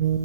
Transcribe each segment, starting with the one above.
Back.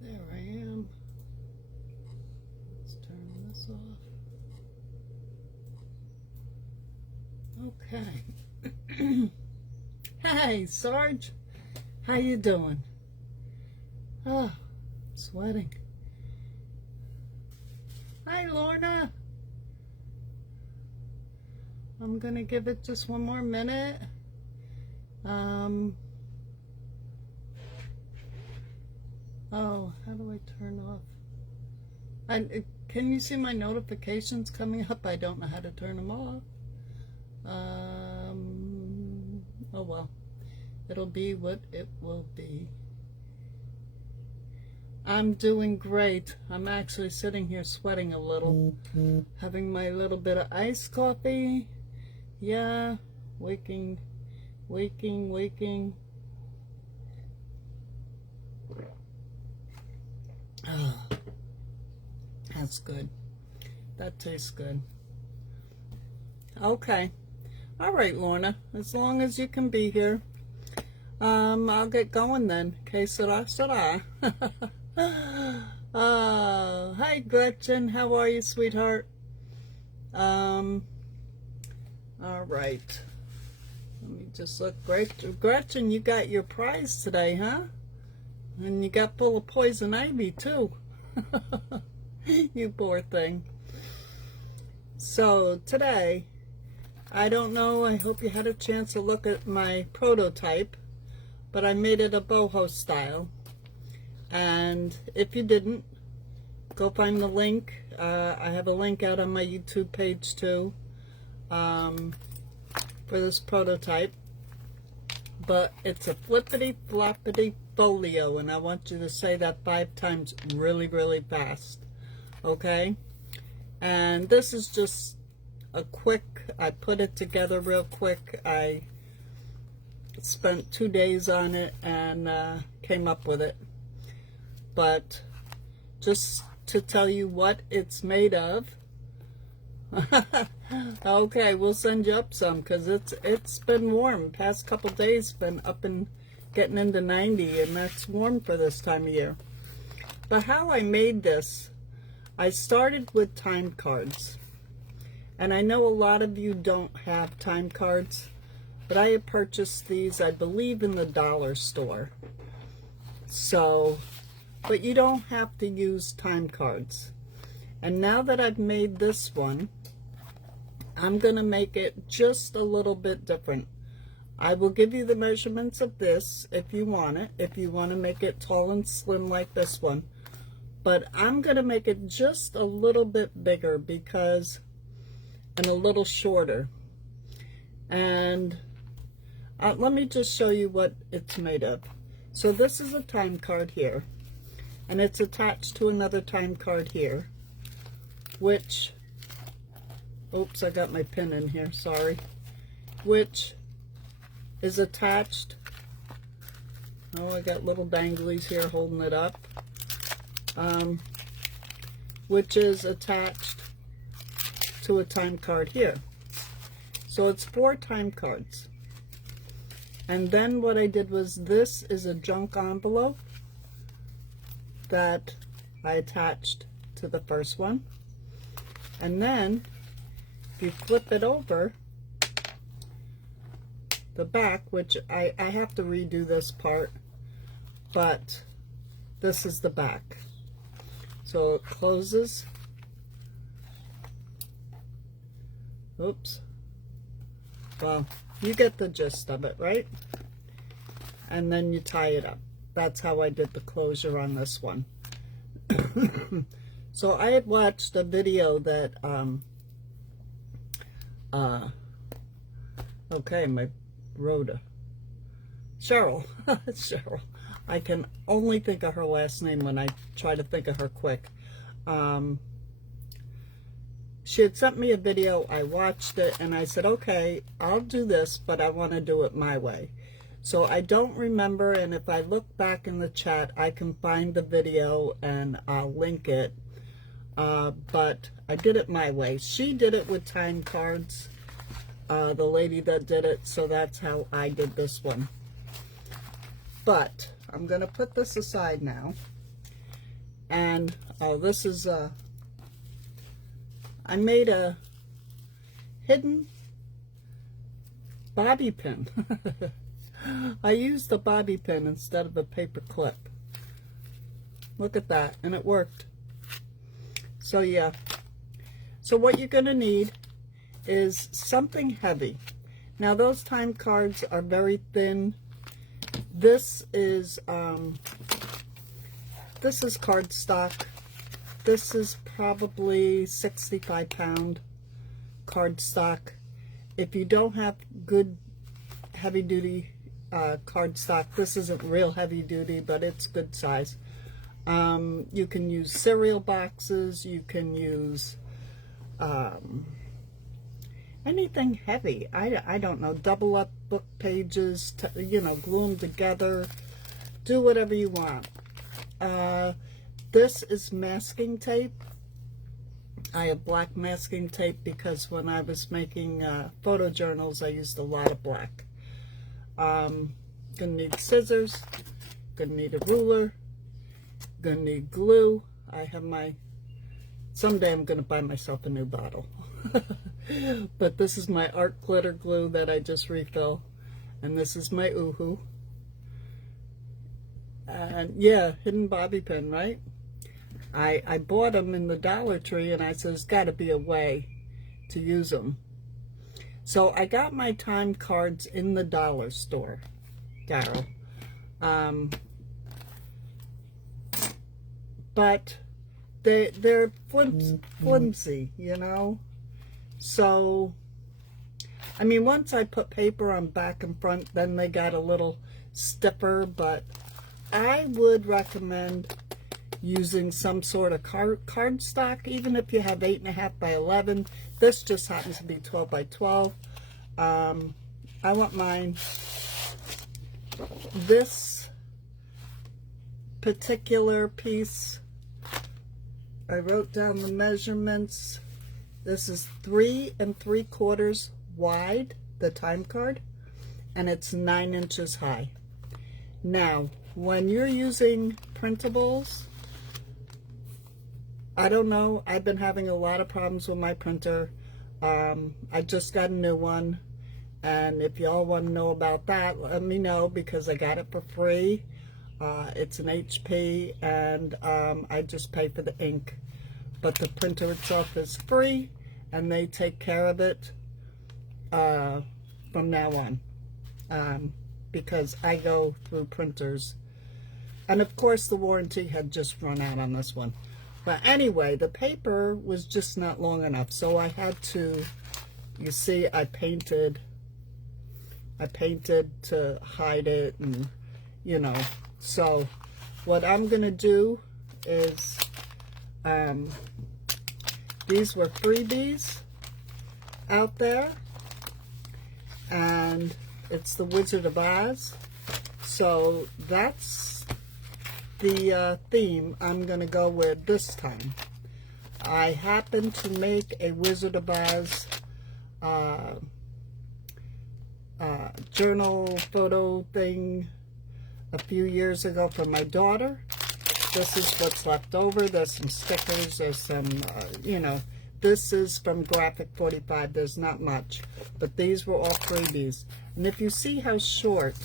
There I am. Let's turn this off. Okay. Hey, Sarge. How you doing? Oh, sweating. Hi, Lorna. I'm gonna give it just one more minute. Oh, how do I turn off? Can you see my notifications coming up? I don't know how to turn them off. Oh well, it'll be what it will be. I'm doing great. I'm actually sitting here sweating a little, having my little bit of iced coffee. Yeah, waking. Oh, that's good. That tastes good. Okay. All right, Lorna. As long as you can be here, I'll get going then. Que sera, sera. Hi, Gretchen. How are you, sweetheart? All right. Let me just look. Gretchen, you got your prize today, huh? And you got full of poison ivy, too. You poor thing. So, today, I don't know, I hope you had a chance to look at my prototype, but I made it a boho style. And if you didn't, go find the link. I have a link out on my YouTube page, too, for this prototype. But it's a Flippity Floppity Folio, and I want you to say that 5 times really, really fast. Okay? And this is just a quick, I put it together real quick. I spent 2 days on it and came up with it. But just to tell you what it's made of. Okay, we'll send you up some, because it's been warm. Past couple days been up and getting into 90, and that's warm for this time of year. But how I made this, I started with time cards. And I know a lot of you don't have time cards, but I have purchased these, I believe, in the dollar store. So, but you don't have to use time cards. And now that I've made this one, I'm going to make it just a little bit different. I will give you the measurements of this if you want it, if you want to make it tall and slim like this one. But I'm going to make it just a little bit bigger because, and a little shorter. And let me just show you what it's made of. So this is a time card here, and it's attached to another time card here, which, oops, I got my pin in here, sorry, which is attached, oh, I got little danglies here holding it up, which is attached to a time card here. So it's 4 time cards. And then what I did was, this is a junk envelope that I attached to the first one. And then if you flip it over, the back, which I have to redo this part, but this is the back. So it closes. Oops. Well, you get the gist of it, right? And then you tie it up. That's how I did the closure on this one. So I had watched a video that, okay, my Rhoda Cheryl. Cheryl. I can only think of her last name when I try to think of her quick. She had sent me a video, I watched it, and I said, okay, I'll do this, but I want to do it my way. So I don't remember, and if I look back in the chat, I can find the video and I'll link it. But I did it my way. She did it with time cards, the lady that did it, so that's how I did this one. But I'm going to put this aside now. And, oh, this is, I made a hidden bobby pin. I used a bobby pin instead of a paper clip. Look at that, and it worked. So yeah, so what you're going to need is something heavy. Now those time cards are very thin. This is cardstock. This is probably 65-pound cardstock. If you don't have good heavy-duty cardstock, this isn't real heavy-duty, but it's good size. You can use cereal boxes. You can use anything heavy. I don't know. Double up book pages. You know, glue them together. Do whatever you want. This is masking tape. I have black masking tape because when I was making photo journals, I used a lot of black. Gonna need scissors. Gonna need a ruler. Gonna need glue. I have my, someday I'm gonna buy myself a new bottle. But this is my art glitter glue that I just refill. And this is my Oohoo. And yeah, hidden bobby pin, right? I bought them in the Dollar Tree, and I said, there's got to be a way to use them. So I got my time cards in the dollar store, Daryl. But they're flimsy, you know? So, I mean, once I put paper on back and front, then they got a little stiffer, but I would recommend using some sort of cardstock, even if you have 8.5 by 11. This just happens to be 12 by 12. I want mine. This particular piece, I wrote down the measurements. This is 3 3/4 wide, the time card, and it's 9 inches high. Now, when you're using printables, I don't know, I've been having a lot of problems with my printer. I just got a new one, and if y'all want to know about that, let me know, because I got it for free. It's an HP, and I just pay for the ink. But the printer itself is free, and they take care of it from now on, because I go through printers. And of course the warranty had just run out on this one. But anyway, the paper was just not long enough, so I had to, you see, I painted to hide it, and you know. So what I'm gonna do is, these were freebies out there, and it's the Wizard of Oz, so that's the theme I'm gonna go with this time. I happened to make a Wizard of Oz journal photo thing a few years ago for my daughter. This is what's left over. There's some stickers, there's some you know, this is from Graphic 45. There's not much, but these were all freebies. And if you see how short,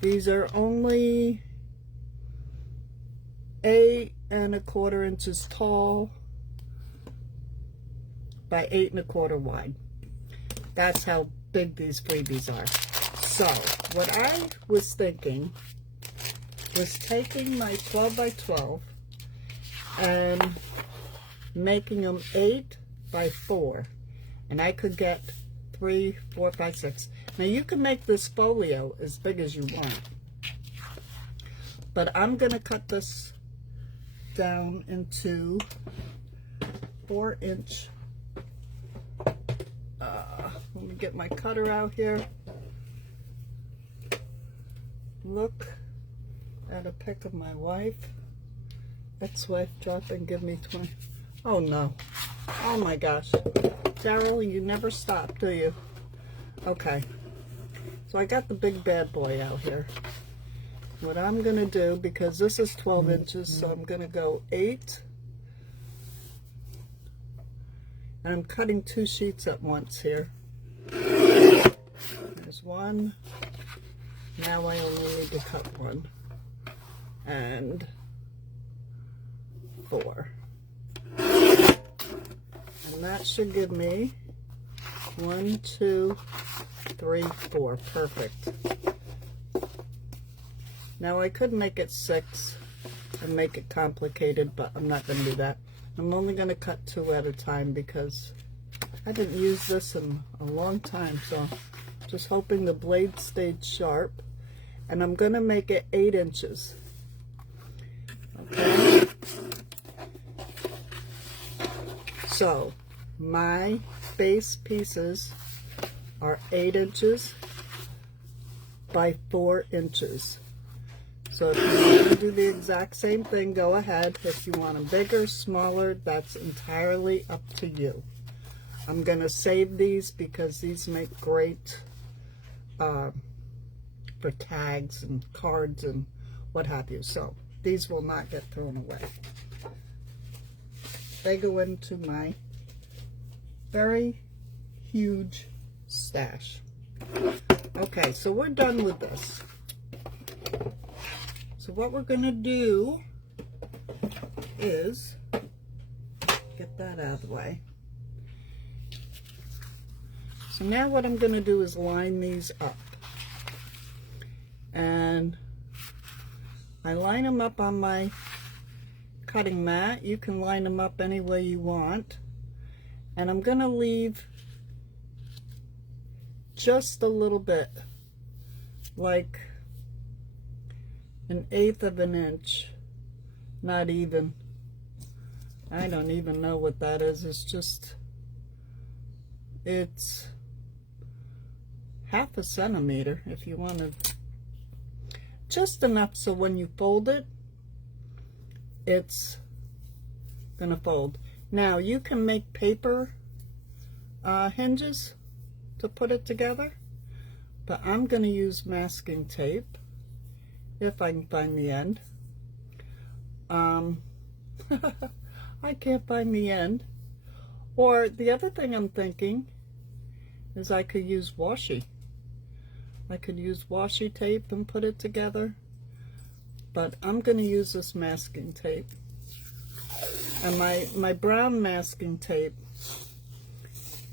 these are only 8 1/4 inches tall by 8 1/4 wide. That's how big these freebies are. So what I was thinking was taking my 12 by 12 and making them 8 by 4, and I could get 3, 4, 5, 6. Now you can make this folio as big as you want, but I'm going to cut this down into 4-inch. Let me get my cutter out here. Look at a pic of my wife. Ex-wife, drop and give me 20. Oh no. Oh my gosh. Daryl, you never stop, do you? Okay. So I got the big bad boy out here. What I'm going to do, because this is 12 inches, so I'm going to go 8. And I'm cutting 2 sheets at once here. There's 1. Now I only need to cut 1. And 4. And that should give me 1, 2, 3, 4. Perfect. Now I could make it 6 and make it complicated, but I'm not going to do that. I'm only going to cut 2 at a time because I didn't use this in a long time, so just hoping the blade stayed sharp. And I'm going to make it 8 inches. Okay? So my base pieces are 8 inches by 4 inches. So if you want to do the exact same thing, go ahead. If you want them bigger, smaller, that's entirely up to you. I'm going to save these because these make great for tags and cards and what have you. So these will not get thrown away. They go into my very huge stash. Okay, so we're done with this. So what we're going to do is get that out of the way. So now what I'm going to do is line these up. And I line them up on my cutting mat. You can line them up any way you want. And I'm going to leave just a little bit, like 1/8 of an inch, not even. I don't even know what that is. It's half a centimeter if you want to, just enough so when you fold it, it's gonna fold. Now you can make paper hinges to put it together, but I'm gonna use masking tape if I can find the end. I can't find the end. Or the other thing I'm thinking is I could use washi. I could use washi tape and put it together, but I'm going to use this masking tape. And my brown masking tape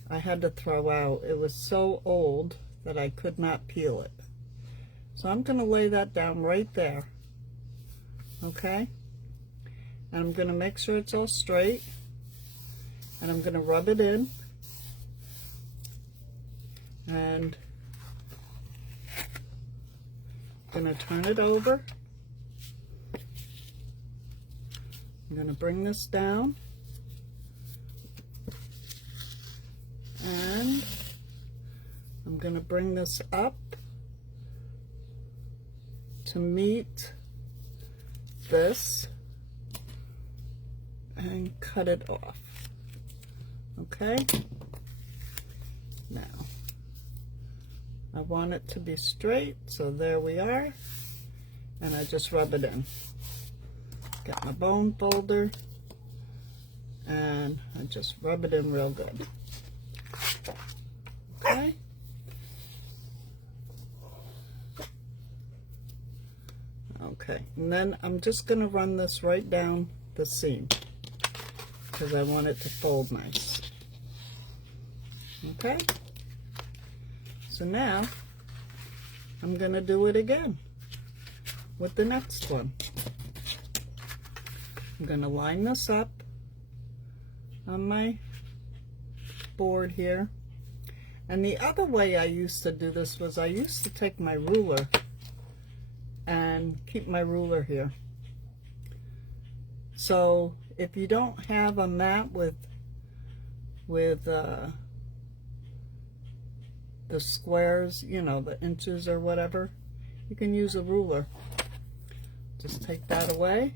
I had to throw out. It was so old that I could not peel it. So I'm going to lay that down right there. Okay? And I'm going to make sure it's all straight. And I'm going to rub it in. And I'm going to turn it over. I'm going to bring this down. And I'm going to bring this up to meet this and cut it off. Okay? Now, I want it to be straight, so there we are. And I just rub it in. Got my bone folder, and I just rub it in real good. Okay? Okay, and then I'm just going to run this right down the seam because I want it to fold nice. Okay? So now I'm going to do it again with the next one. I'm going to line this up on my board here. And the other way I used to do this was I used to take my ruler and keep my ruler here. So if you don't have a mat with the squares, you know, the inches or whatever, you can use a ruler. Just take that away.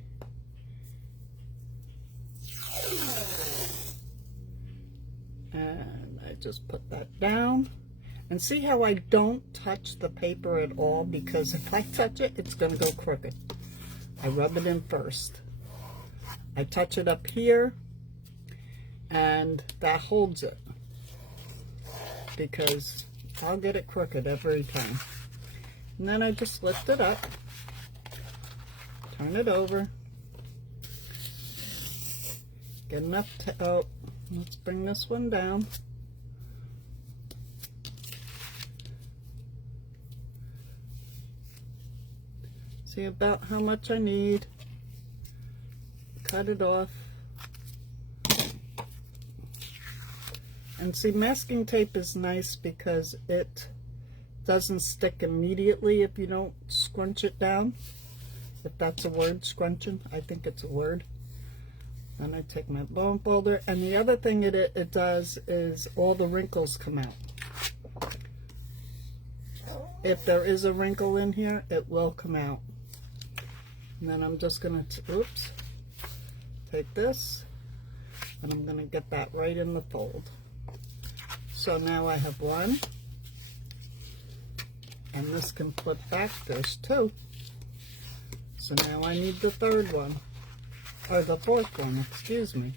And I just put that down. And see how I don't touch the paper at all, because if I touch it, it's going to go crooked. I rub it in first. I touch it up here, and that holds it, because I'll get it crooked every time. And then I just lift it up, turn it over, get enough to, oh, let's bring this one down. See about how much I need. Cut it off. And see, masking tape is nice because it doesn't stick immediately if you don't scrunch it down. If that's a word, scrunching, I think it's a word. Then I take my bone folder, and the other thing it does is all the wrinkles come out. If there is a wrinkle in here, it will come out. And then I'm just gonna, oops, take this, and I'm gonna get that right in the fold. So now I have one, and this can flip back. There's two. So now I need the third one, or the fourth one, excuse me.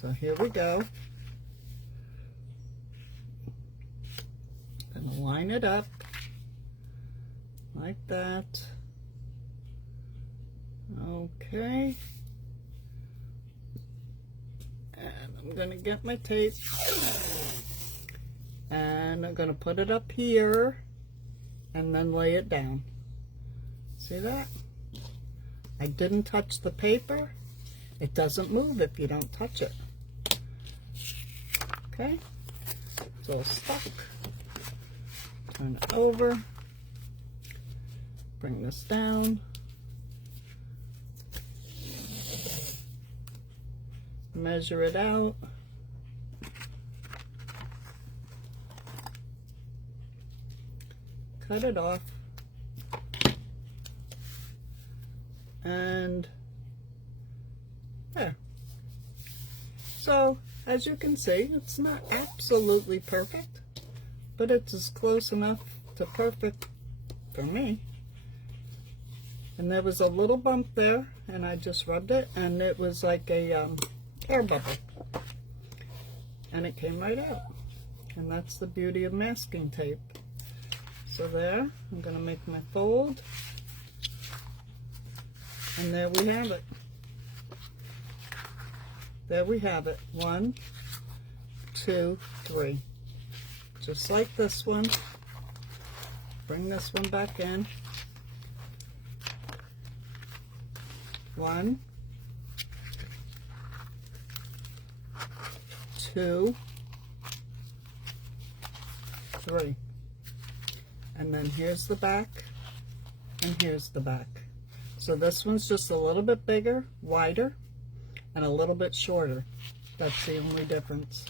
So here we go. Gonna line it up like that. Okay. And I'm gonna get my tape, and I'm gonna put it up here and then lay it down. See that? I didn't touch the paper. It doesn't move if you don't touch it. Okay? It's all stuck. Turn it over. Bring this down. Measure it out. Cut it off. And there. So, as you can see, it's not absolutely perfect, but it's as close enough to perfect for me. And there was a little bump there, and I just rubbed it, and it was like a air bubble, and it came right out. And that's the beauty of masking tape. So there, I'm going to make my fold, and there we have it. There we have it. 1, 2, 3. Just like this one. Bring this one back in. 1, 2, 3. And then here's the back, and here's the back. So this one's just a little bit bigger, wider, and a little bit shorter. That's the only difference.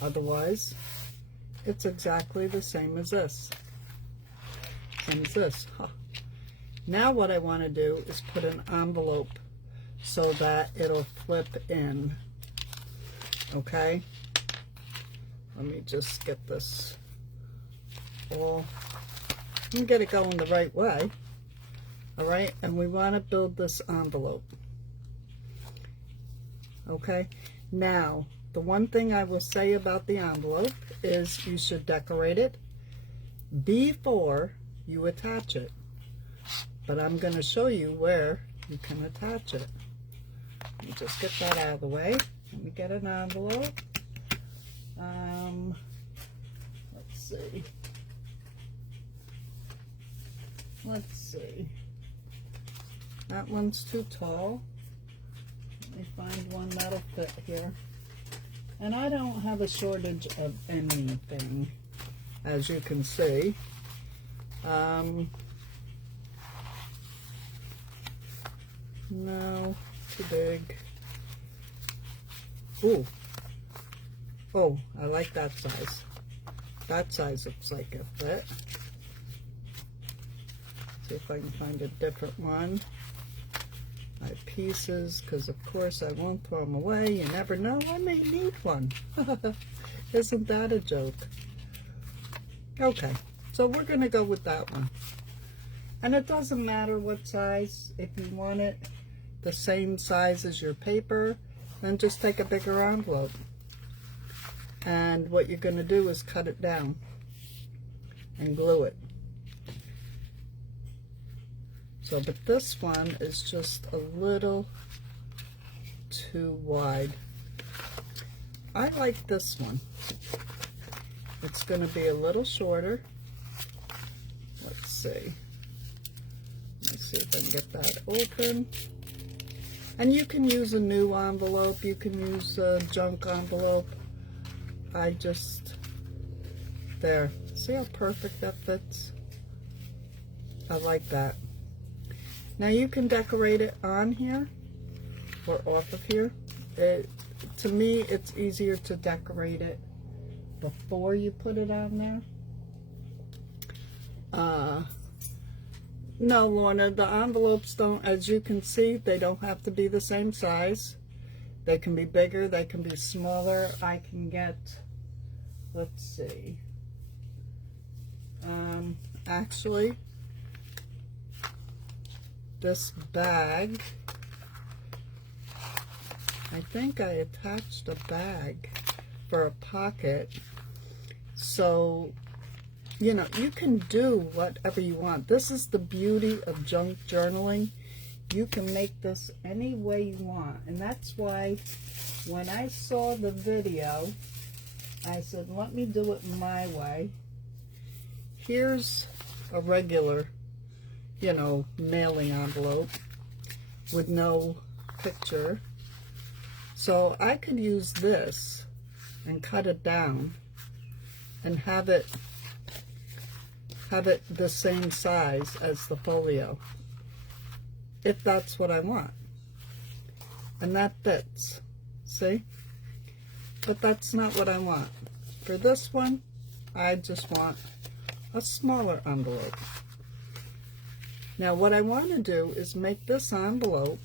Otherwise, it's exactly the same as this. Same as this. Huh. Now what I want to do is put an envelope so that it'll flip in. Okay? Let me just get this all, and get it going the right way. Alright, and we want to build this envelope. Okay, now the one thing I will say about the envelope is you should decorate it before you attach it. But I'm going to show you where you can attach it. Let me just get that out of the way. Let me get an envelope. Let's see. Let's see. That one's too tall. Let me find one that'll fit here. And I don't have a shortage of anything, as you can see. No, too big. Ooh. Oh, I like that size. That size looks like a fit. See if I can find a different one. My pieces, because of course I won't throw them away. You never know, I may need one. Isn't that a joke? Okay, so we're going to go with that one. And it doesn't matter what size. If you want it the same size as your paper, then just take a bigger envelope. And what you're going to do is cut it down and glue it. So, but this one is just a little too wide. I like this one. It's going to be a little shorter. Let's see. Let's see if I can get that open. And you can use a new envelope. You can use a junk envelope. I just, there. See how perfect that fits? I like that. Now you can decorate it on here or off of here. To me, it's easier to decorate it before you put it on there. No, Lorna, the envelopes don't, as you can see, they don't have to be the same size. They can be bigger, they can be smaller. I can get, let's see, actually, this bag, I think I attached a bag for a pocket. So, you know, you can do whatever you want. This is the beauty of junk journaling. You can make this any way you want. And that's why when I saw the video, I said, let me do it my way. Here's a regular, you know, mailing envelope with no picture. So I could use this and cut it down and have it the same size as the folio, if that's what I want. And that fits, see? But that's not what I want. For this one, I just want a smaller envelope. Now what I want to do is make this envelope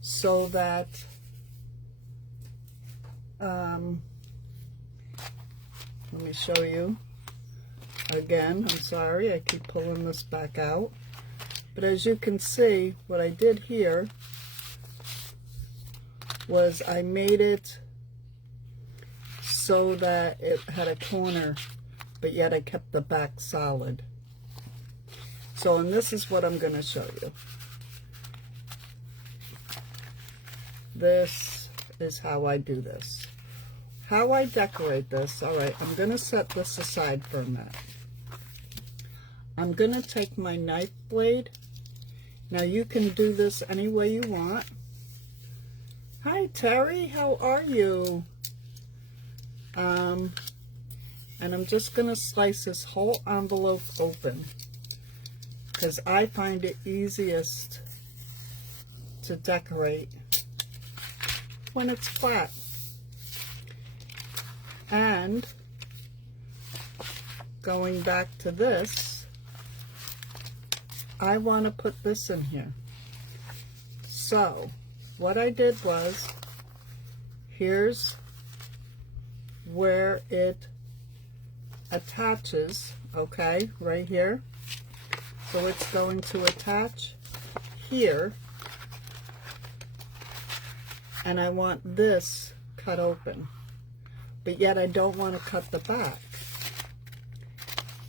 so that let me show you again. I'm sorry, I keep pulling this back out. But as you can see, what I did here was I made it so that it had a corner, but yet I kept the back solid. So, and this is what I'm going to show you. This is how I do this. How I decorate this. All right, I'm going to set this aside for a minute. I'm going to take my knife blade. Now you can do this any way you want. Hi Terry, how are you? And I'm just going to slice this whole envelope open because I find it easiest to decorate when it's flat. And going back to this, I want to put this in here. So what I did was, here's where it attaches, okay, right here. So it's going to attach here, and I want this cut open, but yet I don't want to cut the back.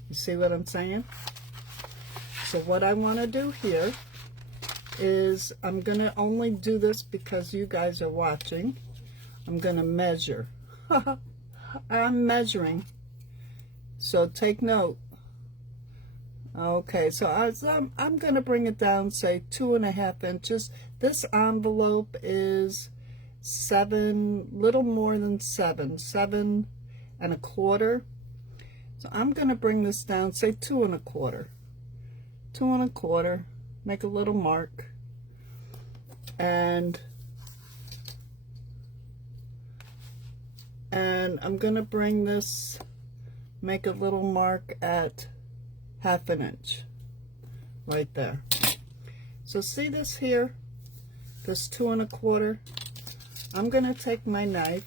You see what I'm saying? So what I want to do here is, I'm going to only do this because you guys are watching. I'm going to measure. I'm measuring. So take note. Okay, so I'm going to bring it down, say 2.5 inches. This envelope is 7, little more than 7, 7 1/4. So I'm going to bring this down, say 2 1/4, 2 1/4, make a little mark, and I'm going to bring this, make a little mark at 1/2 inch right there. So see this here, this 2 1/4. I'm going to take my knife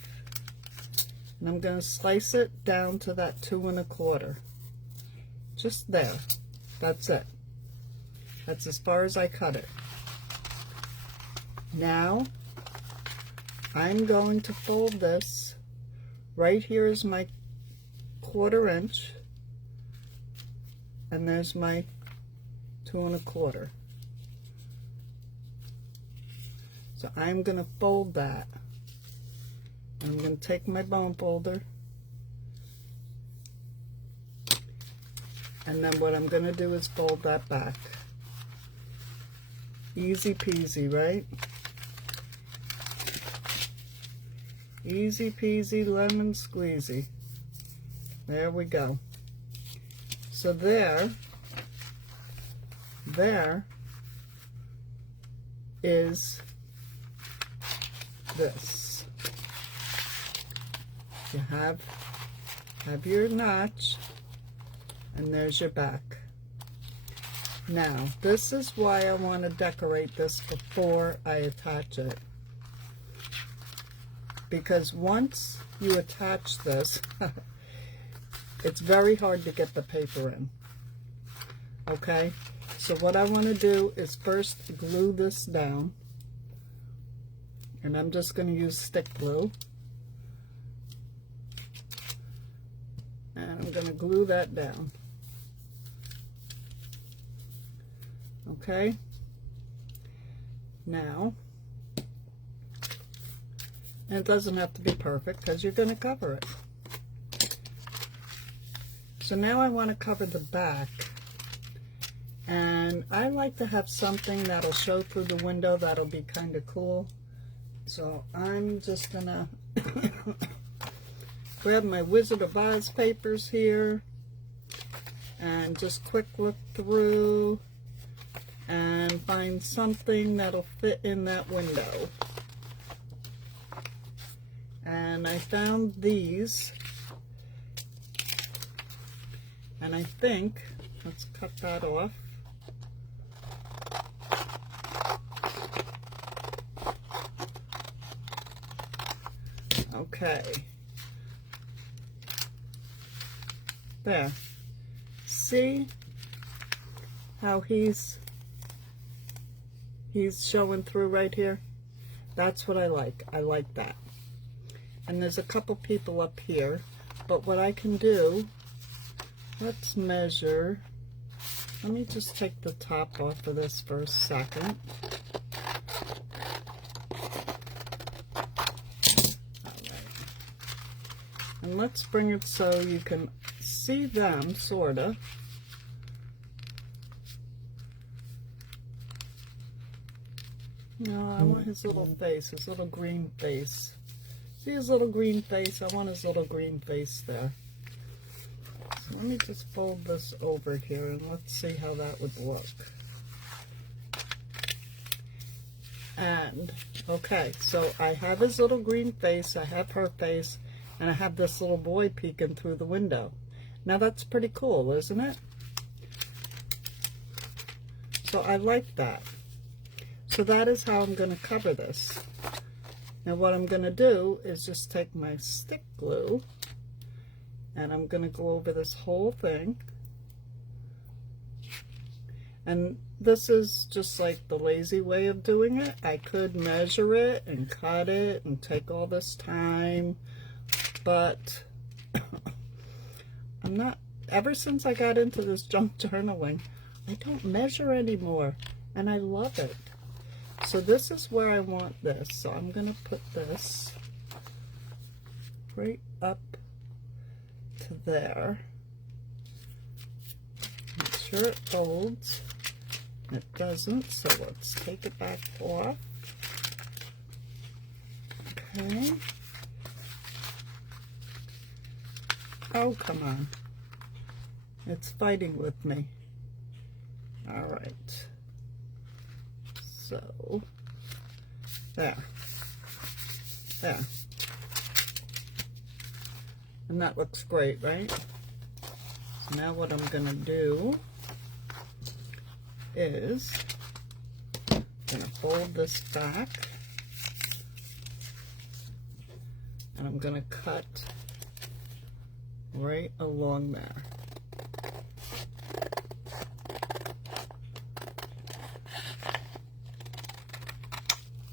and I'm going to slice it down to that 2 1/4. Just there. That's it. That's as far as I cut it. Now I'm going to fold this. Right here is my 1/4 inch, and there's my 2 1/4. So I'm going to fold that. I'm going to take my bone folder, and then what I'm going to do is fold that back. Easy peasy, right? Easy peasy lemon squeezy. There we go. So there is this. You have your notch, and there's your back. Now, this is why I want to decorate this before I attach it. Because once you attach this, it's very hard to get the paper in. Okay? So what I want to do is first glue this down. And I'm just going to use stick glue. And I'm going to glue that down. Okay? Now, and it doesn't have to be perfect because you're going to cover it. So now I want to cover the back. And I like to have something that'll show through the window that'll be kind of cool. So I'm just going to grab my Wizard of Oz papers here and just quick look through and find something that'll fit in that window. And I found these, and I think, let's cut that off. Okay. There. See how he's showing through right here? That's what I like. I like that. And there's a couple people up here, but what I can do, let's measure. Let me just take the top off of this for a second. And let's bring it so you can see them, sorta. No, I want his little face, his little green face. See his little green face? I want his little green face there. So let me just fold this over here and let's see how that would look. And, okay, so I have his little green face, I have her face, and I have this little boy peeking through the window. Now that's pretty cool, isn't it? So I like that. So that is how I'm going to cover this. Now what I'm going to do is just take my stick glue and I'm going to go over this whole thing. And this is just like the lazy way of doing it. I could measure it and cut it and take all this time, but I'm not, ever since I got into this junk journaling, I don't measure anymore, and I love it. So this is where I want this. So I'm going to put this right up to there. Make sure it folds. It doesn't, so let's take it back off. Okay. Oh, come on. It's fighting with me. All right. So, there. There. And that looks great, right? So now what I'm going to do is I'm going to fold this back. And I'm going to cut right along there.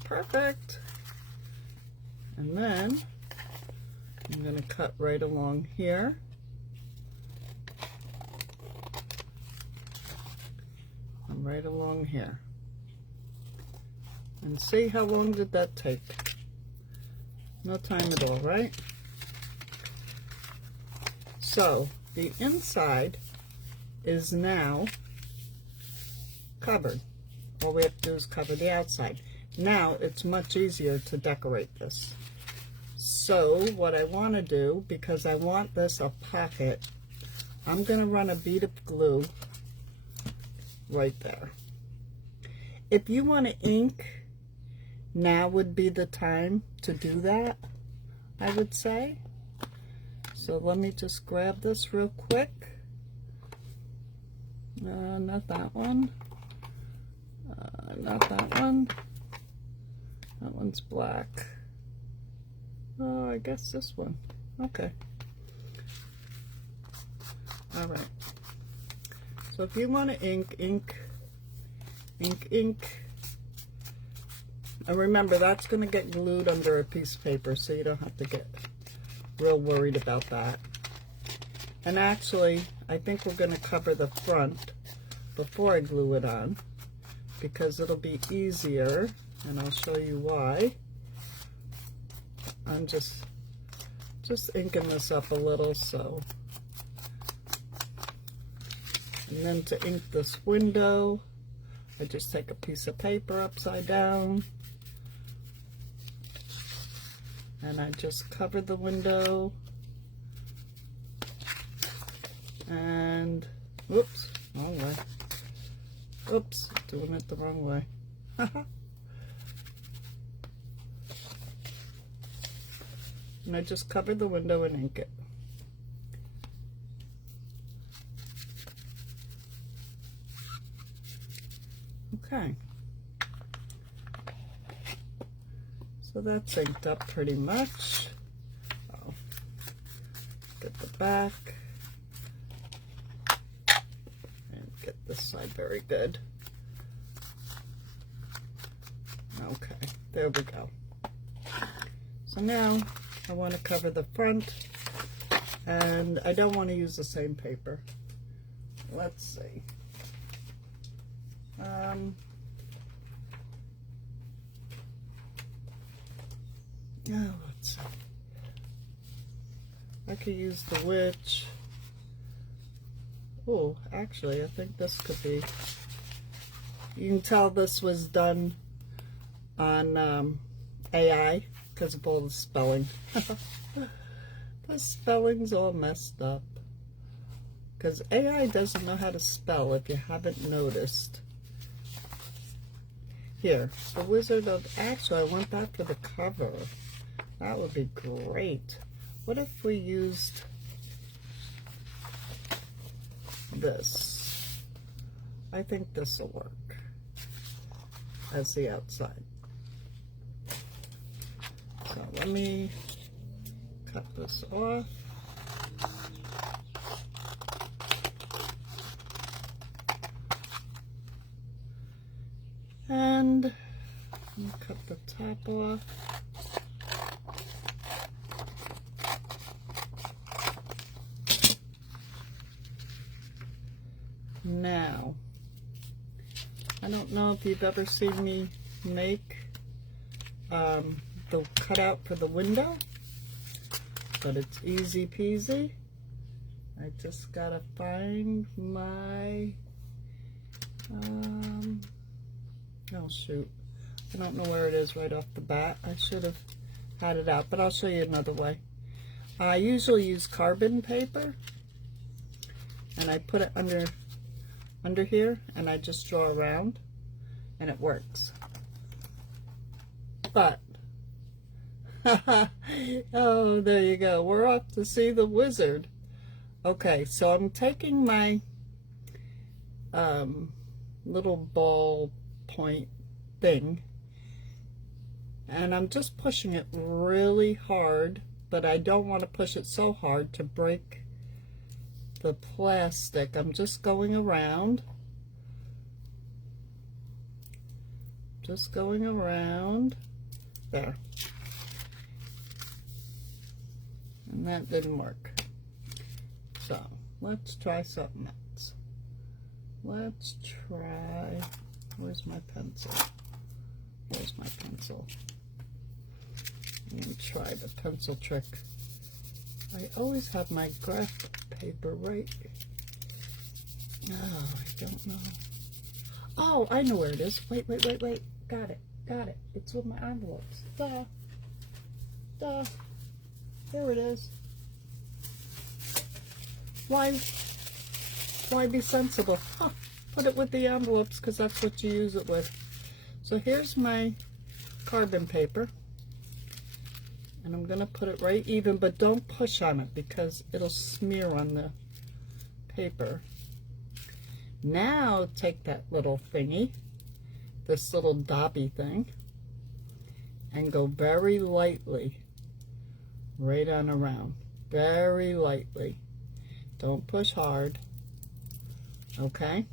Perfect. And then I'm going to cut right along here. And right along here. And see, how long did that take? No time at all, right? So the inside is now covered. All we have to do is cover the outside. Now it's much easier to decorate this. So what I want to do, because I want this a pocket, I'm going to run a bead of glue right there. If you want to ink, now would be the time to do that, I would say. So let me just grab this real quick. Not that one. Not that one. That one's black. Oh, I guess this one. Okay. All right. So if you want to ink, ink. And remember, that's going to get glued under a piece of paper, so you don't have to get real worried about that. And actually, I think we're going to cover the front before I glue it on, because it'll be easier, and I'll show you why. I'm just inking this up a little, so. And then to ink this window, I just take a piece of paper upside down, and I just cover the window, and whoops, wrong way. Oops, doing it the wrong way. And I just cover the window and ink it. Okay. So that's inked up pretty much. Oh, get the back. And get this side very good. Okay, there we go. So now I want to cover the front, and I don't want to use the same paper. Let's see. Let's see. I could use the witch. Oh, actually, I think this could be. You can tell this was done on AI because of all the spelling. The spelling's all messed up. Because AI doesn't know how to spell, if you haven't noticed. Here, the Wizard of... Actually, I want that for the cover. That would be great. What if we used this? I think this will work as the outside. So let me cut this off. And cut the top off. Now, I don't know if you've ever seen me make the cutout for the window, but it's easy peasy. I just gotta find my, oh shoot, I don't know where it is right off the bat. I should have had it out, but I'll show you another way. I usually use carbon paper, and I put it under here, and I just draw around, and it works. But oh, there you go. We're off to see the wizard. Okay, so I'm taking my little ball point thing, and I'm just pushing it really hard, but I don't want to push it so hard to break the plastic. I'm just going around, there, and that didn't work. So let's try something else. Let's try, where's my pencil? Here's my pencil. I'm going to try the pencil trick. I always have my graph paper right. Oh, I don't know. Oh, I know where it is. Wait. Got it. It's with my envelopes. Duh. There it is. Why be sensible? Huh. Put it with the envelopes because that's what you use it with. So here's my carbon paper, and I'm going to put it right even, but don't push on it because it'll smear on the paper. Now take that little thingy, this little dobby thing, and go very lightly right on around. Very lightly. Don't push hard. Okay?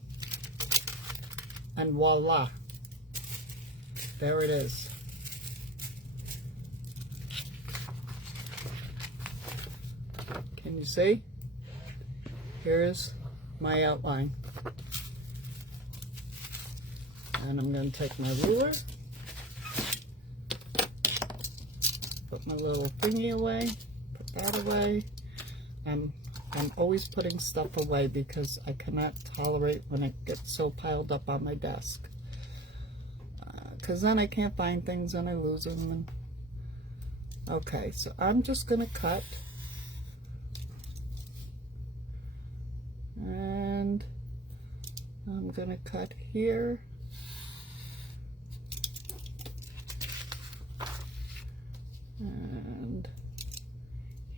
And voila. There it is. Can you see? Here's my outline. And I'm going to take my ruler, put my little thingy away, put that away. I'm always putting stuff away because I cannot tolerate when it gets so piled up on my desk. Because then I can't find things and I lose them. Okay, so I'm just going to cut. And I'm going to cut here. And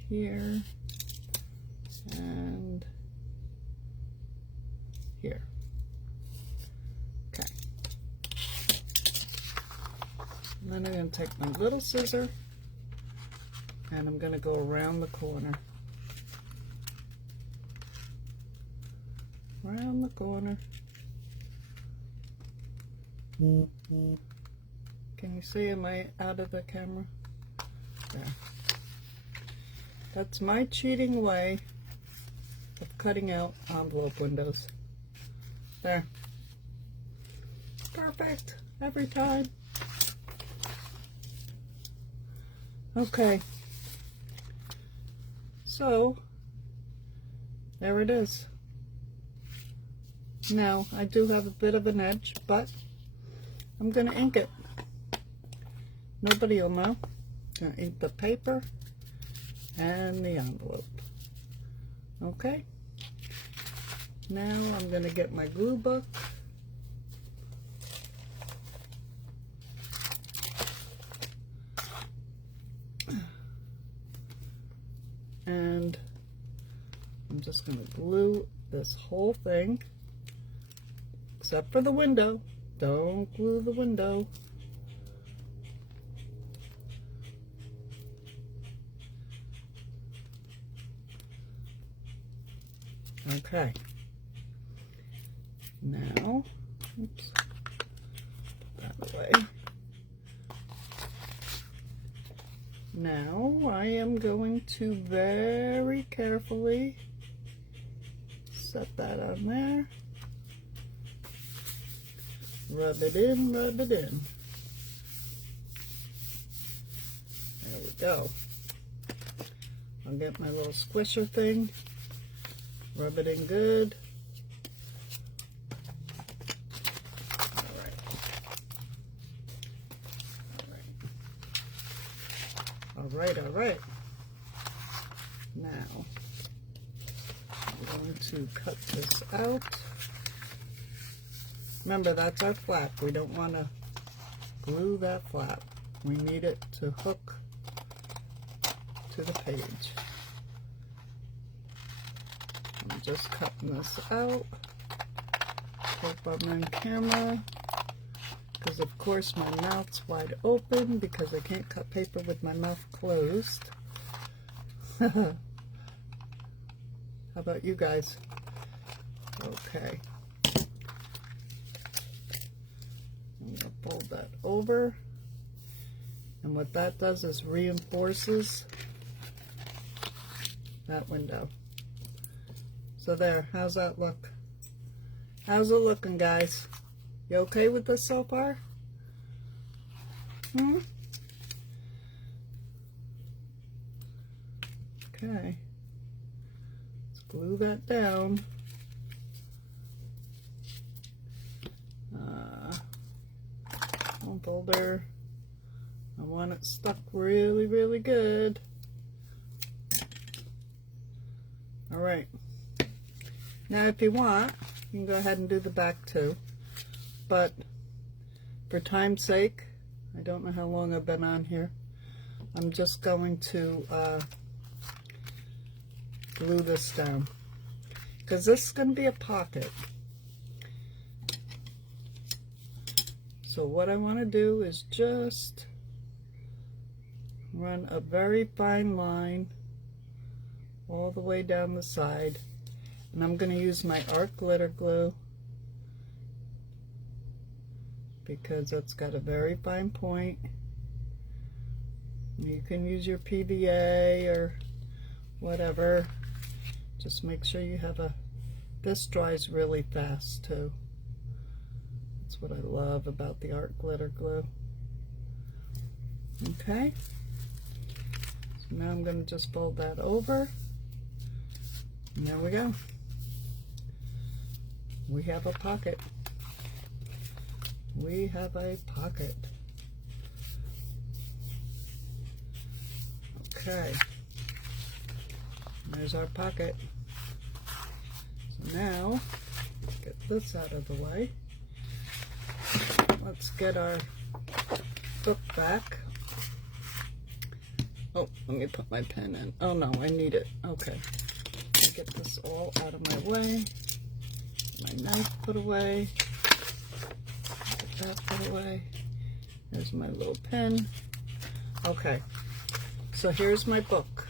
here. And here. Okay. And then I'm going to take my little scissor and I'm going to go around the corner. Around the corner. Can you see? Am I out of the camera? There. That's my cheating way of cutting out envelope windows. There. Perfect. Every time. Okay. So, there it is. Now, I do have a bit of an edge, but I'm going to ink it. Nobody will know. I'm going to ink the paper and the envelope. Okay. Now I'm going to get my glue book. And I'm just going to glue this whole thing, except for the window. Don't glue the window. Okay. Now, oops, put that away. Now I am going to very carefully set that on there. Rub it in, rub it in. There we go. I'll get my little squisher thing. Rub it in good. right, all right. Now, I'm going to cut this out. Remember, that's our flap. We don't want to glue that flap. We need it to hook to the page. I'm just cutting this out. Hope I'm on camera. Because of course my mouth's wide open because I can't cut paper with my mouth closed. How about you guys? Okay. I'm going to fold that over. And what that does is reinforces that window. So there, how's that look? How's it looking, guys? You okay with this so far? Okay. Let's glue that down. Home folder. I want it stuck really, really good. All right. Now, if you want, you can go ahead and do the back too. But for time's sake, I don't know how long I've been on here. I'm just going to glue this down because this is going to be a pocket. So what I want to do is just run a very fine line all the way down the side, and I'm going to use my art glitter glue because it's got a very fine point. You can use your PVA or whatever. Just make sure you have this dries really fast too. That's what I love about the art glitter glue. Okay. So now I'm going to just fold that over. And there we go. We have a pocket. We have a pocket. Okay. There's our pocket. So now, get this out of the way. Let's get our book back. Oh, let me put my pen in. Oh no, I need it. Okay. Get this all out of my way. My knife put away. Get that put away. There's my little pen. Okay. So here's my book.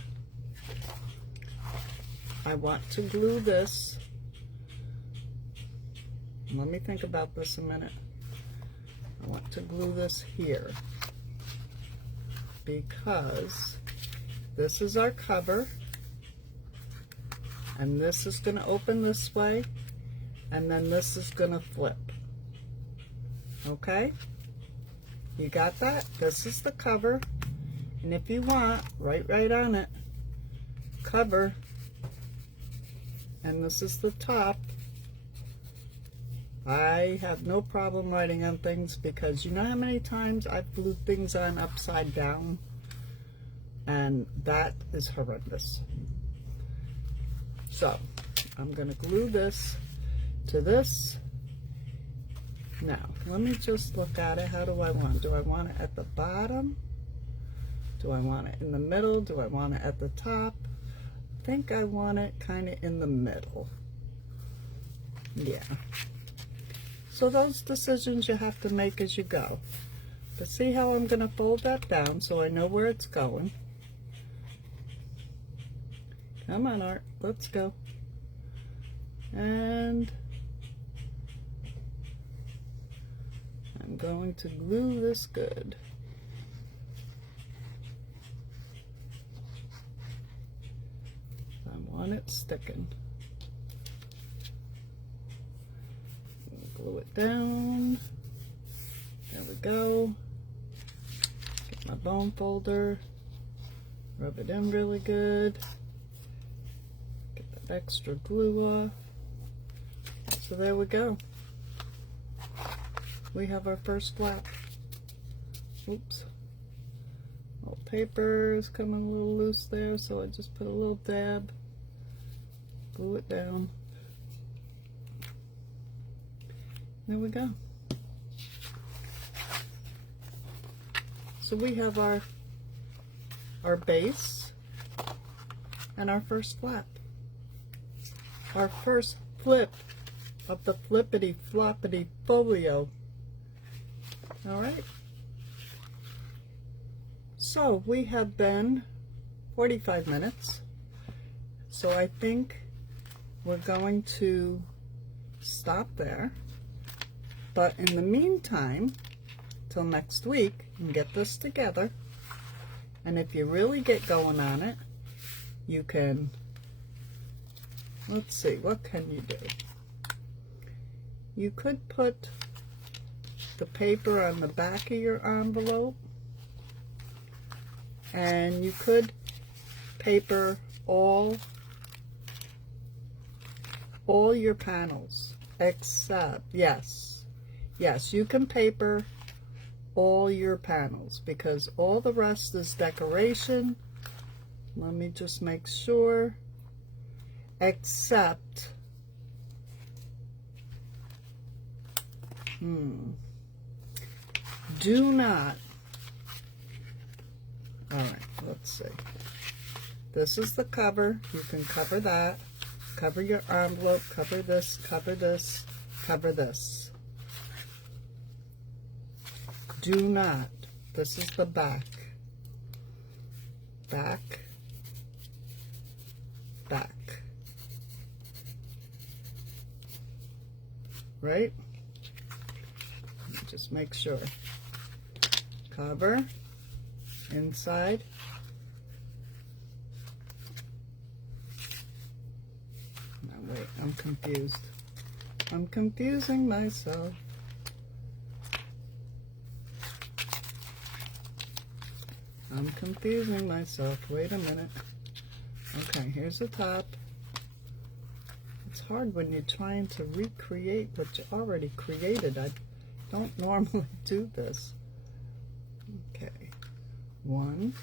I want to glue this. Let me think about this a minute. I want to glue this here because this is our cover, and this is going to open this way, and then this is going to flip. Okay? You got that? This is the cover, and if you want, write right on it, cover, and this is the top. I have no problem writing on things because you know how many times I've glued things on upside down, and that is horrendous. So I'm going to glue this to this. Now let me just look at it. How do I want it? Do I want it at the bottom? Do I want it in the middle? Do I want it at the top? I think I want it kind of in the middle. Yeah. So those decisions you have to make as you go. But see how I'm going to fold that down so I know where it's going. Come on, Art. Let's go. And I'm going to glue this good. I want it sticking. Glue it down. There we go. Get my bone folder. Rub it in really good. Get that extra glue off. So there we go. We have our first flap. Oops. I'll paper is coming a little loose there, so I just put a little dab, glue it down. There we go. So we have our base and our first flap. Our first flip of the Flippity Floppity Folio. Alright. So we have been 45 minutes. So I think we're going to stop there. But in the meantime, till next week, you can get this together. And if you really get going on it, you can, let's see, what can you do? You could put the paper on the back of your envelope, and you could paper all your panels, except, yes, you can paper all your panels, because all the rest is decoration. Let me just make sure, except do not, all right, let's see, this is the cover. You can cover that, cover your envelope, cover this, cover this, cover this. Do not, this is the back, back, back, right? Just make sure. Cover, inside, now wait, I'm confused. I'm confusing myself. I'm confusing myself. Wait a minute. Okay, here's the top. It's hard when you're trying to recreate what you already created. I don't normally do this. Okay, one.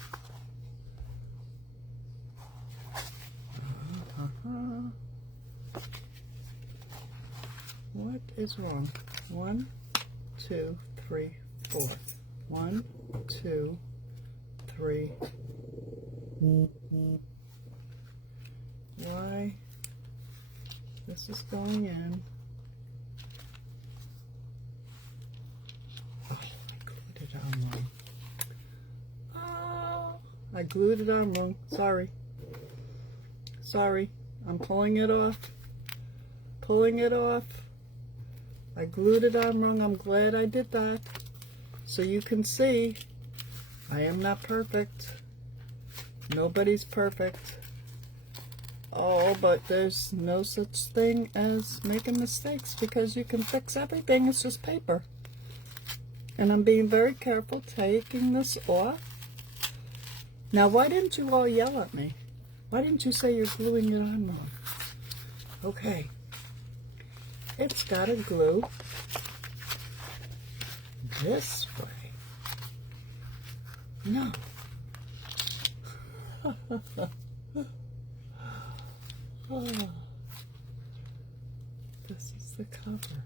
What is wrong? 1, 2, 3, 4. 1, 2, 3. Why? This is going in. Oh, I glued it on wrong. Oh, I glued it on wrong. Sorry. Sorry. I'm pulling it off. Pulling it off. I glued it on wrong. I'm glad I did that. So you can see I am not perfect. Nobody's perfect. Oh, but there's no such thing as making mistakes, because you can fix everything. It's just paper. And I'm being very careful taking this off. Now, why didn't you all yell at me? Why didn't you say you're gluing it on wrong? Okay. It's got to glue this way. No. Oh. This is the cover,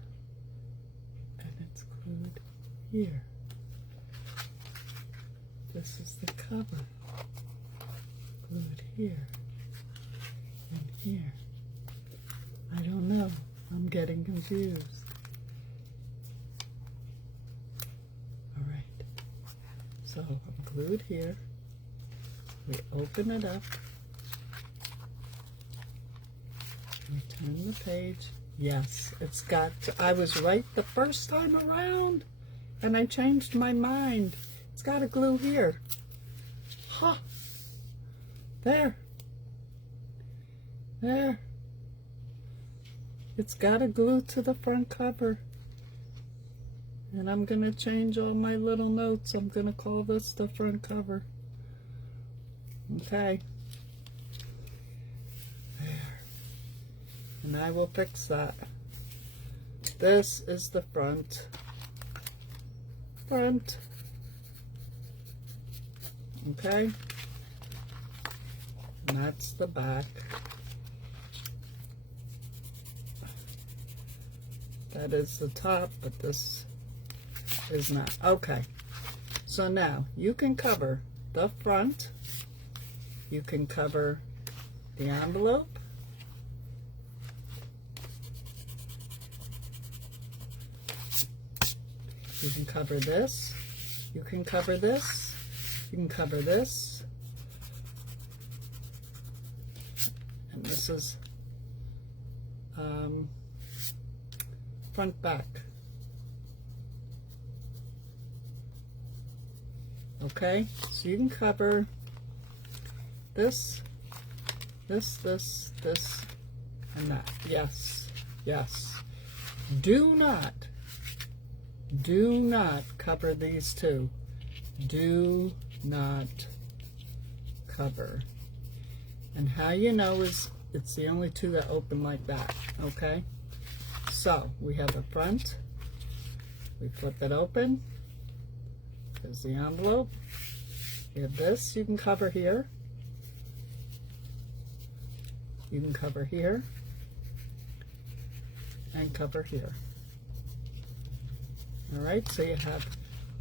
and it's glued here. This is the cover, glued here and here. I don't know. I'm getting confused. All right. So I'm glued here. We open it up. We turn the page. Yes, it's got to, I was right the first time around, and I changed my mind. It's got to glue here. Huh. There. There. It's got to glue to the front cover. And I'm going to change all my little notes. I'm going to call this the front cover. Okay. There. And I will fix that. This is the front. Front. Okay? And that's the back. That is the top, but this is not. Okay. So now you can cover the front. You can cover the envelope. You can cover this. You can cover this. You can cover this. And this is front back. Okay, so you can cover this, this, and that. Yes, yes. Do not cover these two. Do not cover. And how you know is it's the only two that open like that, okay? So we have the front, we flip it open, there's the envelope, we have this, you can cover here, you can cover here, and cover here. All right, so you have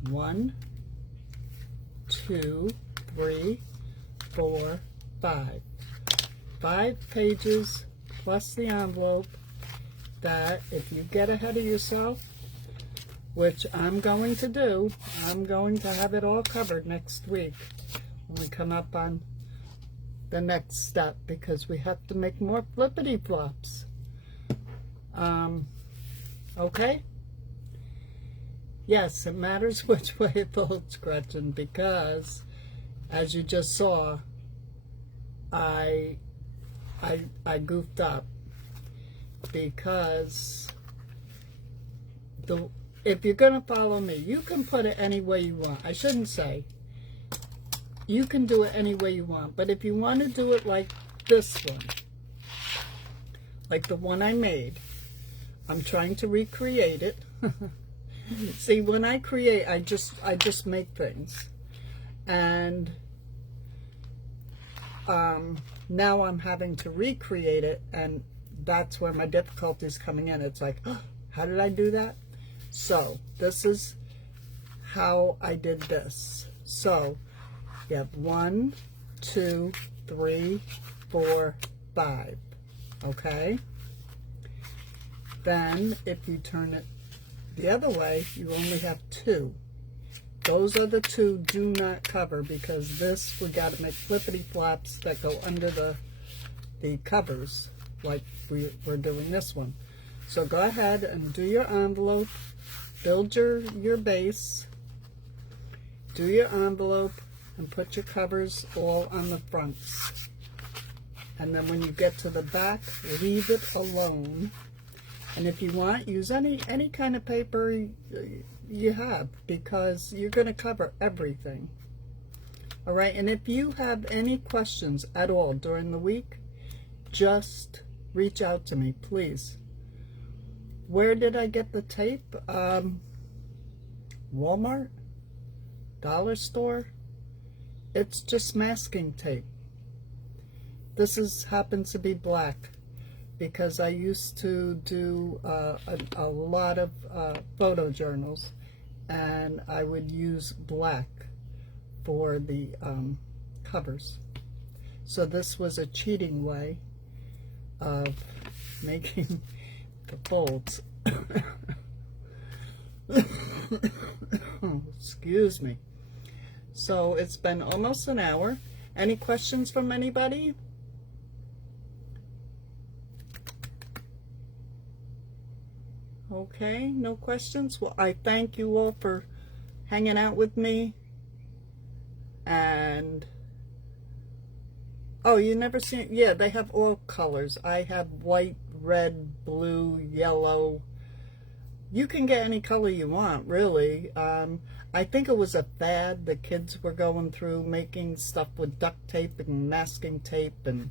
1, 2, 3, 4, 5. 5 pages plus the envelope that if you get ahead of yourself, which I'm going to do, I'm going to have it all covered next week when we come up on the next step, because we have to make more flippity flops. Okay? Yes, it matters which way it folds, Gretchen, because as you just saw, I goofed up, because if you're going to follow me, you can put it any way you want. I shouldn't say. You can do it any way you want, but if you want to do it like this one, like the one I made, I'm trying to recreate it. See, when I create, I just make things, and now I'm having to recreate it, and that's where my difficulty is coming in. It's like, oh, how did I do that? So this is how I did this. So you have 1, 2, 3, 4, 5. Okay. Then if you turn it the other way, you only have 2. Those are the 2 do not cover, because this, we got to make flippity flops that go under the covers, like we're doing this one. So go ahead and do your envelope, build your base, do your envelope, and put your covers all on the fronts. And then when you get to the back, leave it alone. And if you want, use any kind of paper you have, because you're going to cover everything. All right, and if you have any questions at all during the week, just reach out to me, please. Where did I get the tape? Walmart? Dollar store? It's just masking tape. This happens to be black, because I used to do a lot of photo journals, and I would use black for the covers. So this was a cheating way of making the folds. Oh, excuse me. So it's been almost an hour. Any questions from anybody? Okay, no questions. Well, I thank you all for hanging out with me. And oh, you never seen, yeah, they have all colors. I have white, red, blue, yellow. You can get any color you want, really. I think it was a fad the kids were going through, making stuff with duct tape and masking tape, and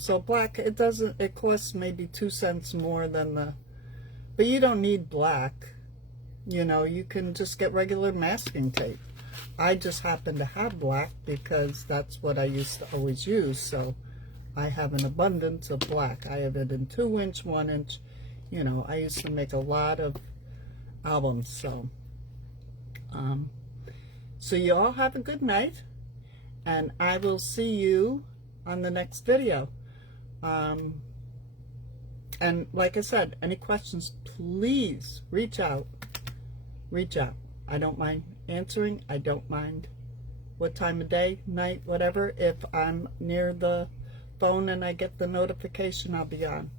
so black, it costs maybe 2 cents more than but you don't need black. You know, you can just get regular masking tape. I just happen to have black because that's what I used to always use. So I have an abundance of black. I have it in 2-inch, 1-inch. You know, I used to make a lot of albums. So, so you all have a good night, and I will see you on the next video. And like I said, any questions, please reach out. Reach out. I don't mind answering. I don't mind what time of day, night, whatever. If I'm near the phone and I get the notification, I'll be on.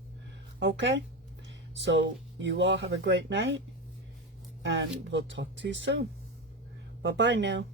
Okay? So you all have a great night, and we'll talk to you soon. Bye-bye now.